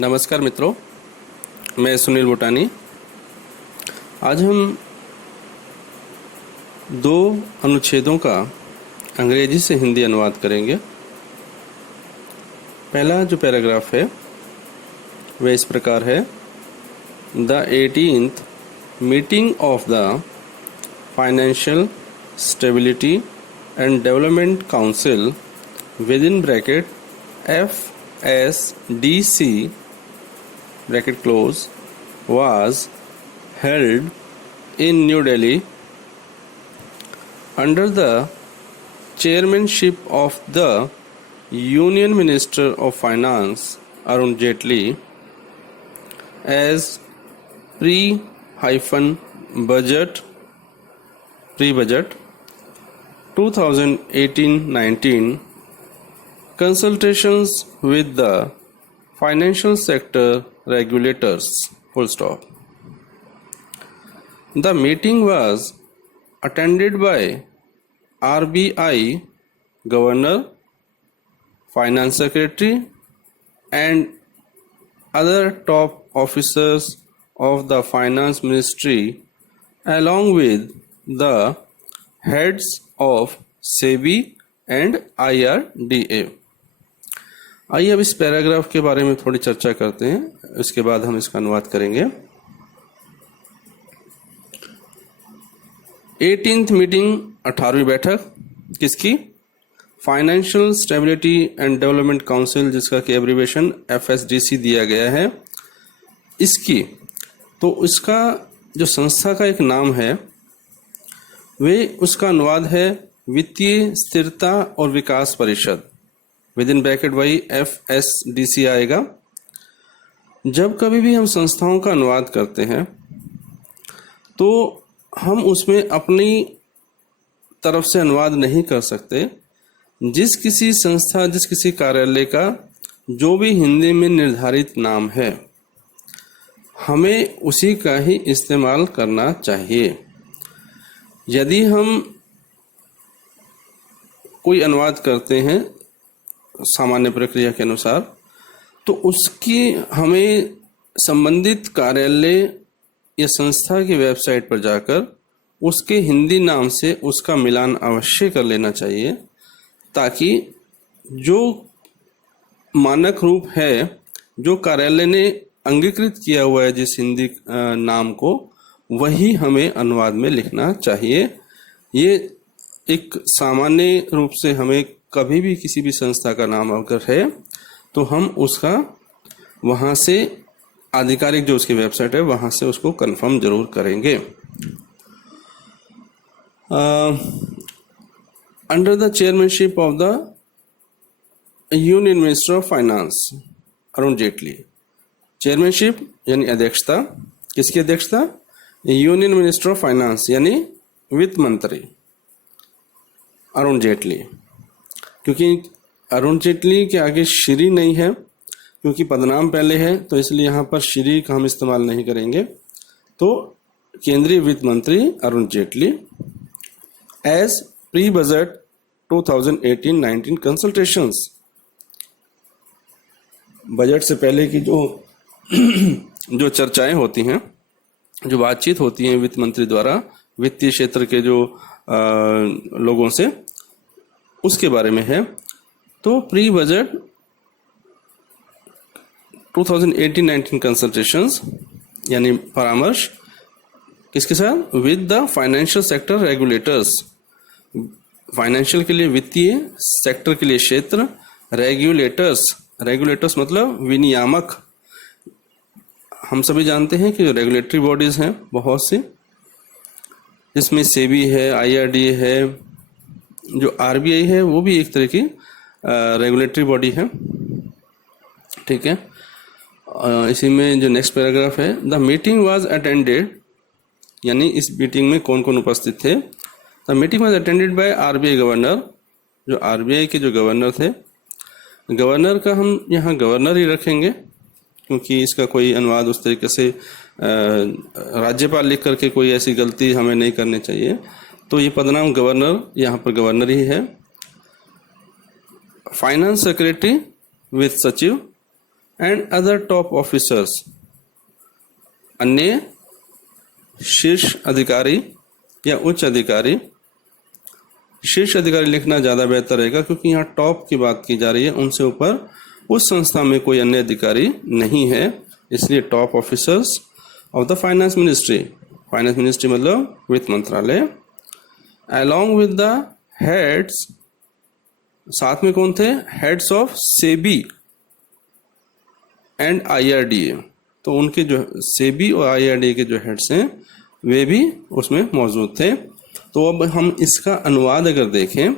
नमस्कार मित्रों, मैं सुनील बोटानी। आज हम दो अनुच्छेदों का अंग्रेजी से हिंदी अनुवाद करेंगे। पहला जो पैराग्राफ है वह इस प्रकार है। The 18th meeting of the financial stability and development council with in bracket FSDC bracket close was held in New Delhi under the chairmanship of the Union Minister of Finance Arun Jaitley as pre-budget 2018-19 consultations with the financial sector regulators. Full stop. The meeting was attended by RBI Governor, Finance Secretary, and other top officers of the Finance Ministry, along with the heads of SEBI and IRDA. आइए अब इस paragraph के बारे में थोड़ी चर्चा करते हैं, उसके बाद हम इसका अनुवाद करेंगे। 18th मीटिंग 18वीं बैठक किसकी? Financial stability and development council, जिसका कि एब्रीविएशन FSDC दिया गया है, इसकी तो इसका जो संस्था का एक नाम है वे उसका अनुवाद है वित्तीय स्थिरता और विकास परिषद। विद इन ब्रैकेट वही FSDC आएगा। जब कभी भी हम संस्थाओं का अनुवाद करते हैं तो हम उसमें अपनी तरफ से अनुवाद नहीं कर सकते। जिस किसी संस्था, जिस किसी कार्यालय का जो भी हिंदी में निर्धारित नाम है, हमें उसी का ही इस्तेमाल करना चाहिए। यदि हम कोई अनुवाद करते हैं सामान्य प्रक्रिया के अनुसार, तो उसकी हमें संबंधित कार्यालय या संस्था की वेबसाइट पर जाकर उसके हिंदी नाम से उसका मिलान अवश्य कर लेना चाहिए, ताकि जो मानक रूप है, जो कार्यालय ने अंगीकृत किया हुआ है जिस हिंदी नाम को, वही हमें अनुवाद में लिखना चाहिए। ये एक सामान्य रूप से हमें कभी भी किसी भी संस्था का नाम अगर है तो हम उसका वहाँ से आधिकारिक जो उसकी वेबसाइट है वहाँ से उसको कंफर्म जरूर करेंगे। Under the chairmanship of the union minister of finance Arun Jaitley. Chairmanship यानी अध्यक्षता, किसकी अध्यक्षता? यूनियन मिनिस्टर ऑफ फाइनेंस यानी वित्त मंत्री अरुण जेटली। क्योंकि अरुण जेटली के आगे श्री नहीं है, क्योंकि पदनाम पहले है, तो इसलिए यहाँ पर श्री का हम इस्तेमाल नहीं करेंगे। तो केंद्रीय वित्त मंत्री Arun Jaitley as pre budget 2018-19 consultations, budget से पहले की जो चर्चाएं होती हैं, जो बातचीत होती हैं वित्त मंत्री द्वारा वित्तीय क्षेत्र के जो लोगों से, उसके बारे में है। तो प्री बजट 2018-19 कंसल्टेशंस यानी परामर्श किसके साथ? With the financial sector regulators. Financial के लिए वित्तीय, सेक्टर के लिए क्षेत्र, रेगुलेटर्स मतलब विनियामक। हम सभी जानते हैं कि जो रेगुलेटरी बॉडीज हैं बहुत सी, जिसमें सेबी है, IRDA है, जो RBI है वो भी एक तरह की रेगुलेटरी बॉडी है। ठीक है। इसी में जो नेक्स्ट पैराग्राफ है, द मीटिंग वाज अटेंडेड, यानी इस मीटिंग में कौन कौन उपस्थित थे? The meeting was attended by RBI governor, जो RBI के जो गवर्नर थे। गवर्नर का हम यहाँ गवर्नर ही रखेंगे, क्योंकि इसका कोई अनुवाद उस तरीके से राज्यपाल लिख करके कोई ऐसी गलती हमें नहीं करनी चाहिए। तो ये पदनाम गवर्नर, यहाँ पर गवर्नर ही है। फाइनेंस सेक्रेटरी विद सचिव, एंड अदर टॉप ऑफिसर्स, अन्य शीर्ष अधिकारी या उच्च अधिकारी। शीर्ष अधिकारी लिखना ज़्यादा बेहतर रहेगा क्योंकि यहाँ टॉप की बात की जा रही है, उनसे ऊपर उस संस्था में कोई अन्य अधिकारी नहीं है, इसलिए top officers of the finance ministry. Finance ministry मतलब वित्त मंत्रालय। अलॉन्ग विद द हेड्स, साथ में कौन थे? Heads of SEBI and IRDA। तो उनके जो सेबी और IRDA के जो हेड्स हैं वे भी उसमें मौजूद थे। तो अब हम इसका अनुवाद अगर देखें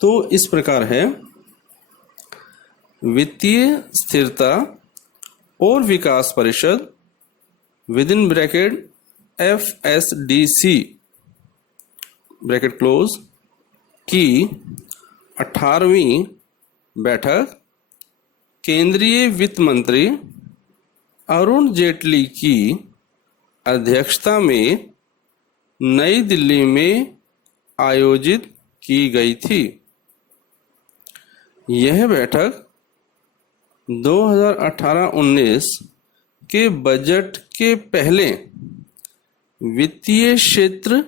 तो इस प्रकार है, वित्तीय स्थिरता और विकास परिषद with in bracket FSDC bracket close की 18वीं बैठक केंद्रीय वित्त मंत्री अरुण जेटली की अध्यक्षता में नई दिल्ली में आयोजित की गई थी। यह बैठक 2018-19 के बजट के पहले वित्तीय क्षेत्र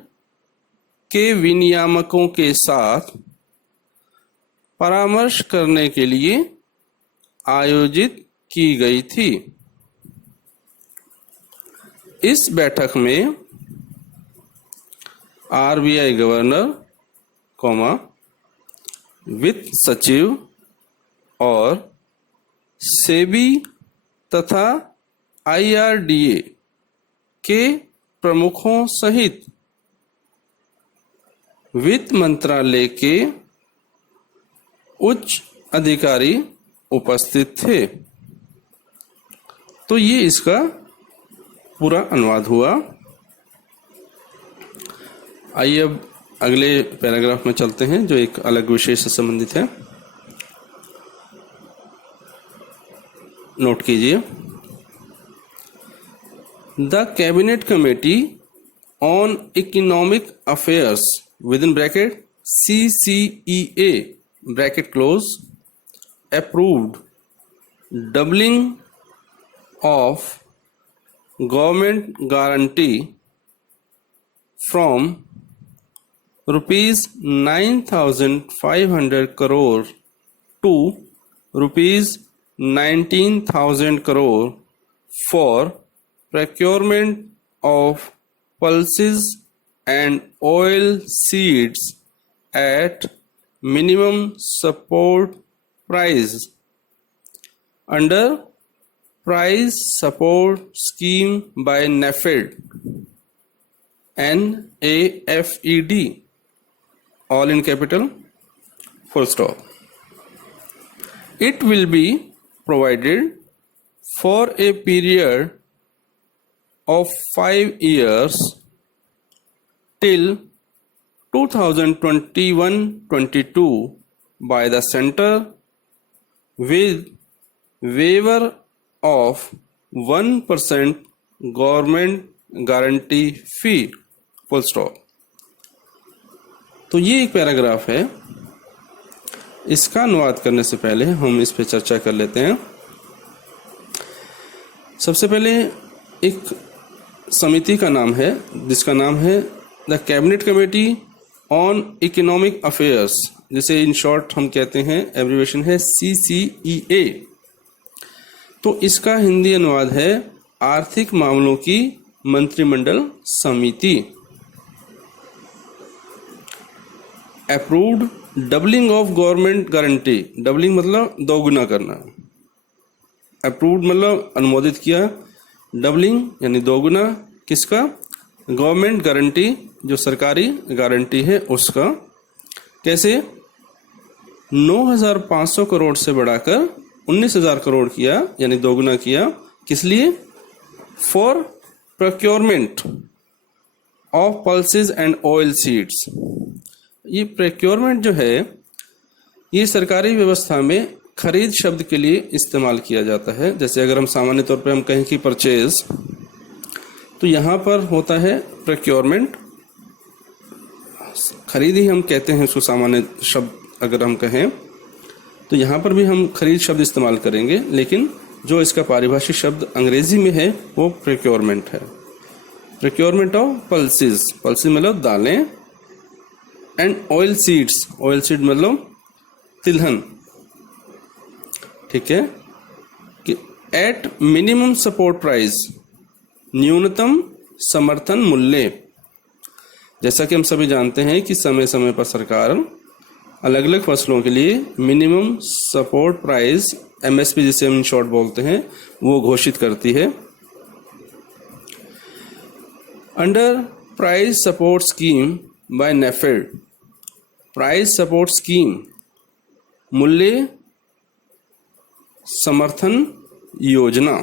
के विनियामकों के साथ परामर्श करने के लिए आयोजित की गई थी। इस बैठक में RBI गवर्नर, वित्त सचिव और सेबी तथा IRDA के प्रमुखों सहित वित्त मंत्रालय के उच्च अधिकारी उपस्थित थे। तो ये इसका पूरा अनुवाद हुआ। आइए अब अगले पैराग्राफ में चलते हैं जो एक अलग विषय से संबंधित है। नोट कीजिए, the cabinet committee on economic affairs with in bracket CCEA bracket close approved doubling of government guarantee from rupees 9,500 crore to rupees 19,000 crore for procurement of pulses and oil seeds at minimum support price under price support scheme by NAFED, NAFED, all in capital, full stop. It will be provided for a period of 5 years till 2021-22 by the center with waiver of 1% government guarantee fee, full stop. तो ये एक paragraph है। इसका अनुवाद करने से पहले हम इस पे चर्चा कर लेते हैं। सबसे पहले एक समिति का नाम है जिसका नाम है the cabinet committee on economic affairs, जिसे इन शॉर्ट हम कहते हैं, एब्रीविएशन है CCEA। तो इसका हिंदी अनुवाद है आर्थिक मामलों की मंत्रिमंडल समिति। Approved doubling of government guarantee, doubling मतलब दोगुना करना, अप्रूव्ड मतलब अनुमोदित किया, डबलिंग यानी दोगुना किसका? गवर्नमेंट गारंटी, जो सरकारी गारंटी है उसका। कैसे? 9,500 करोड़ से बढ़ाकर 19,000 करोड़ किया, यानी दोगुना किया। किस लिए? For procurement of pulses and oil seeds. ये प्रोक्योरमेंट जो है ये सरकारी व्यवस्था में खरीद शब्द के लिए इस्तेमाल किया जाता है। जैसे अगर हम सामान्य तौर पे हम कहें कि परचेज, तो यहाँ पर होता है प्रोक्योरमेंट, खरीद ही हम कहते हैं उसको सामान्य शब्द अगर हम कहें तो यहाँ पर भी हम खरीद शब्द इस्तेमाल करेंगे, लेकिन जो इसका पारिभाषिक शब्द अंग्रेजी में है वो प्रोक्योरमेंट है। प्रोक्योरमेंट ऑफ पल्सेस, पल्सेस मतलब दालें, and oil seeds, oil seed मतलब तिलहन, ठीक है, कि एट मिनिमम सपोर्ट प्राइस, न्यूनतम समर्थन मूल्य। जैसा कि हम सभी जानते हैं कि समय समय पर सरकार अलग अलग फसलों के लिए मिनिमम सपोर्ट प्राइस, एमएसपी जिसे हम शॉर्ट बोलते हैं, वो घोषित करती है। Under price support scheme bye NAFED, price support scheme मूल्य समर्थन योजना,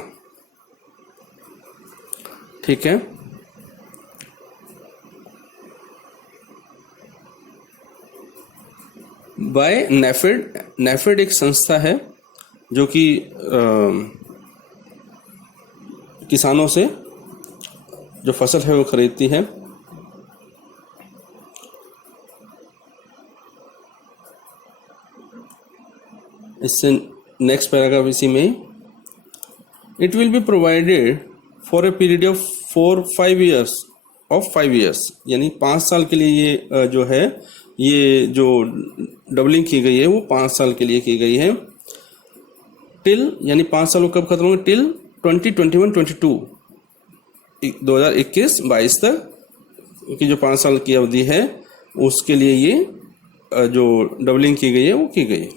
ठीक है। बाय नेफेड, नेफेड एक संस्था है जो कि किसानों से जो फसल है वो खरीदती है। इससे नेक्स्ट पैराग्राफ इसी में, it will be provided for a period of 4-5 years of 5 years, यानी 5 साल के लिए ये जो है, ये जो डबलिंग की गई है वो 5 साल के लिए की गई है। टिल, यानी 5 साल कब खत्म होंगे, टिल 2021-22, 2021-22 तक की जो 5 साल की अवधि है उसके लिए ये जो डबलिंग की गई है वो की गई है।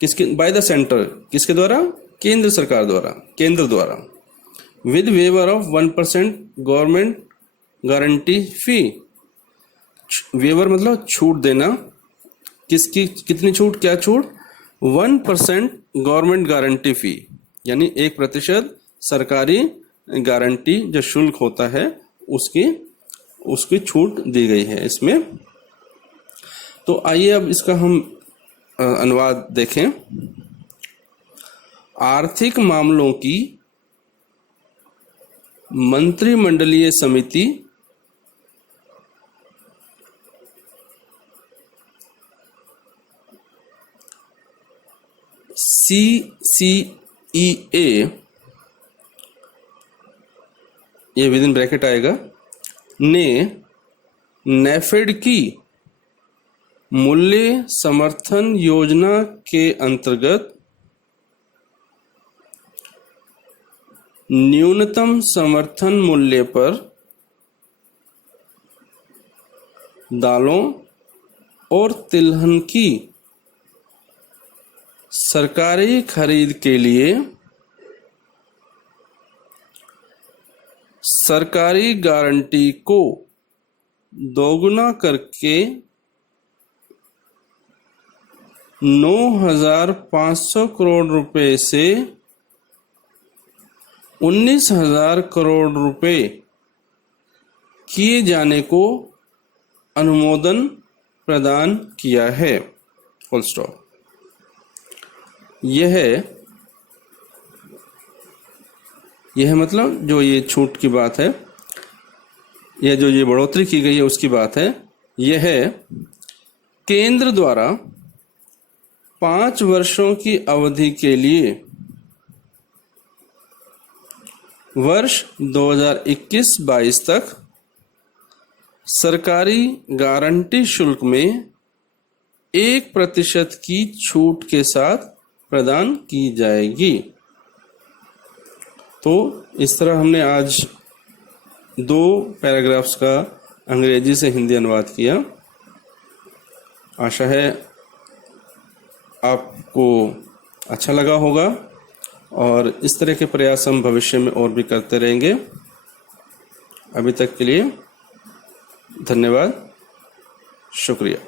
किसके, बाय द सेंटर, किसके द्वारा, केंद्र सरकार द्वारा, केंद्र द्वारा, with waiver of 1% government guarantee fee. Waiver मतलब छूट देना, किसकी, कितनी छूट, क्या छूट, 1% गवर्नमेंट गारंटी फी, यानी 1% सरकारी गारंटी जो शुल्क होता है उसकी छूट दी गई है इसमें। तो आइए अब इसका हम अनुवाद देखें। आर्थिक मामलों की मंत्रिमंडलीय समिति CCEA, ये विदिन ब्रैकेट आएगा, ने नेफेड की मूल्य समर्थन योजना के अंतर्गत न्यूनतम समर्थन मूल्य पर दालों और तिलहन की सरकारी खरीद के लिए सरकारी गारंटी को दोगुना करके 9,500 करोड़ रुपए से 19,000 करोड़ रुपए किए जाने को अनुमोदन प्रदान किया है। Full stop. यह मतलब जो ये छूट की बात है, यह जो ये बढ़ोतरी की गई है उसकी बात है। यह केंद्र द्वारा 5 वर्षों की अवधि के लिए वर्ष 2021-22 तक सरकारी गारंटी शुल्क में 1% की छूट के साथ प्रदान की जाएगी। तो इस तरह हमने आज 2 पैराग्राफ्स का अंग्रेजी से हिंदी अनुवाद किया। आशा है आपको अच्छा लगा होगा और इस तरह के प्रयास हम भविष्य में और भी करते रहेंगे। अभी तक के लिए धन्यवाद, शुक्रिया।